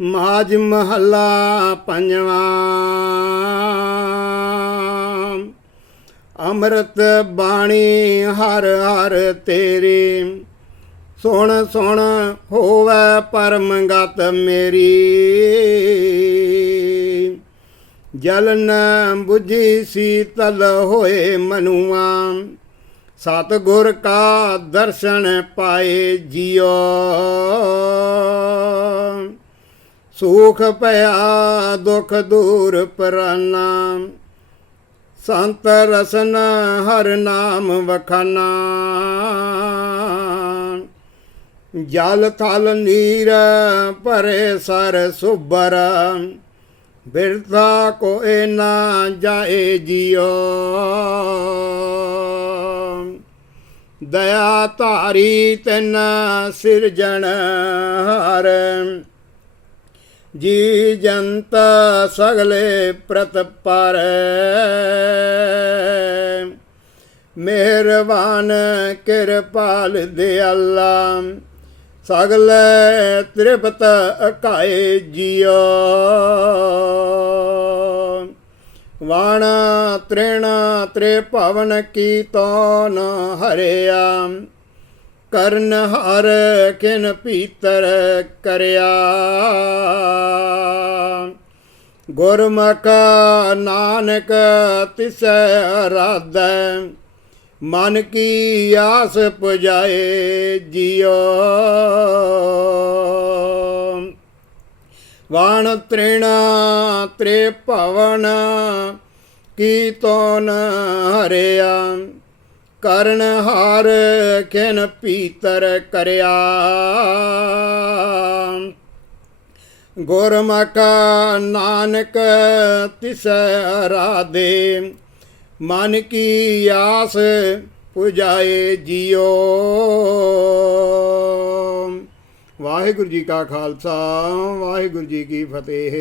ਮਾਜ ਮਹੱਲਾ ਪੰਜਵਾਂ। ਅੰਮ੍ਰਿਤ ਬਾਣੀ ਹਰ ਹਰ ਤੇਰੀ, ਸੁਣ ਸੁਣ ਹੋਵੇ ਪਰਮ ਗਤ ਮੇਰੀ। ਜਲਨ ਨ 부ਜੀ ਸੀਤਲ ਹੋਏ ਮਨੁਆ ਸਤ ਗੁਰ ਕਾ ਦਰਸ਼ਨ ਪਾਏ ਜਿਉ ਸੁਖ ਭਇਆ, ਦੁਖ ਦੂਰ ਪਰਾਨਾ। ਸੰਤ ਰਸਨ ਹਰ ਨਾਮ ਵਖਾਨਾ। ਜਲ ਥਲ ਨੀਰ ਭਰੇ ਸਰ ਸੁਬਰ ਬਿਰਥਾ ਕੋਏ ਨਾ ਜਾਏ ਜਿਉ। ਦਇਆ ਧਾਰੀ ਤੈਨ ਸਿਰਜਣ ਹਰ। ਜੀ ਜੰਤ ਸਗਲੇ ਪ੍ਰਤ ਪਰ। ਮਿਹਰਬਾਨ ਕਿਰਪਾਲ ਦਿਆਲਾ ਸਗਲੇ ਤ੍ਰਿਪਤ ਅਕਾਏ ਜਿਉ ਵਾਣ ਤ੍ਰਿਣ ਤ੍ਰੇ ਭਵਨ ਕੀ ਤੋਨ ਹਰਿਆ। ਕਰਨ ਹਰ ਕਿਨ ਪੀਤਰ ਕਰਿਆ। ਗੁਰਮੁਖ ਨਾਨਕ ਤਿਸੈ ਅਰਾਧੈ ਮਨ ਕੀ ਆਸ ਪੁਜਾਏ ਜਿਉ ਵਾਣ ਤ੍ਰਿਣ ਤ੍ਰੇ ਭਵਨ ਕੀ ਤੋਨ ਹਰਿਆ। ਕਰਨ ਹਾਰ ਖਿਨ ਪੀਤਰ ਕਰਿਆ। ਗੁਰਮੁਖ ਨਾਨਕ ਤਿਸੈ ਰਾਦੇ ਮਨ ਕੀ ਆਸ ਪੁਜਾਏ ਜਿਉ ਵਾਹਿਗੁਰੂ ਜੀ ਕਾ ਖਾਲਸਾ, ਵਾਹਿਗੁਰੂ ਜੀ ਕੀ ਫਤਿਹ।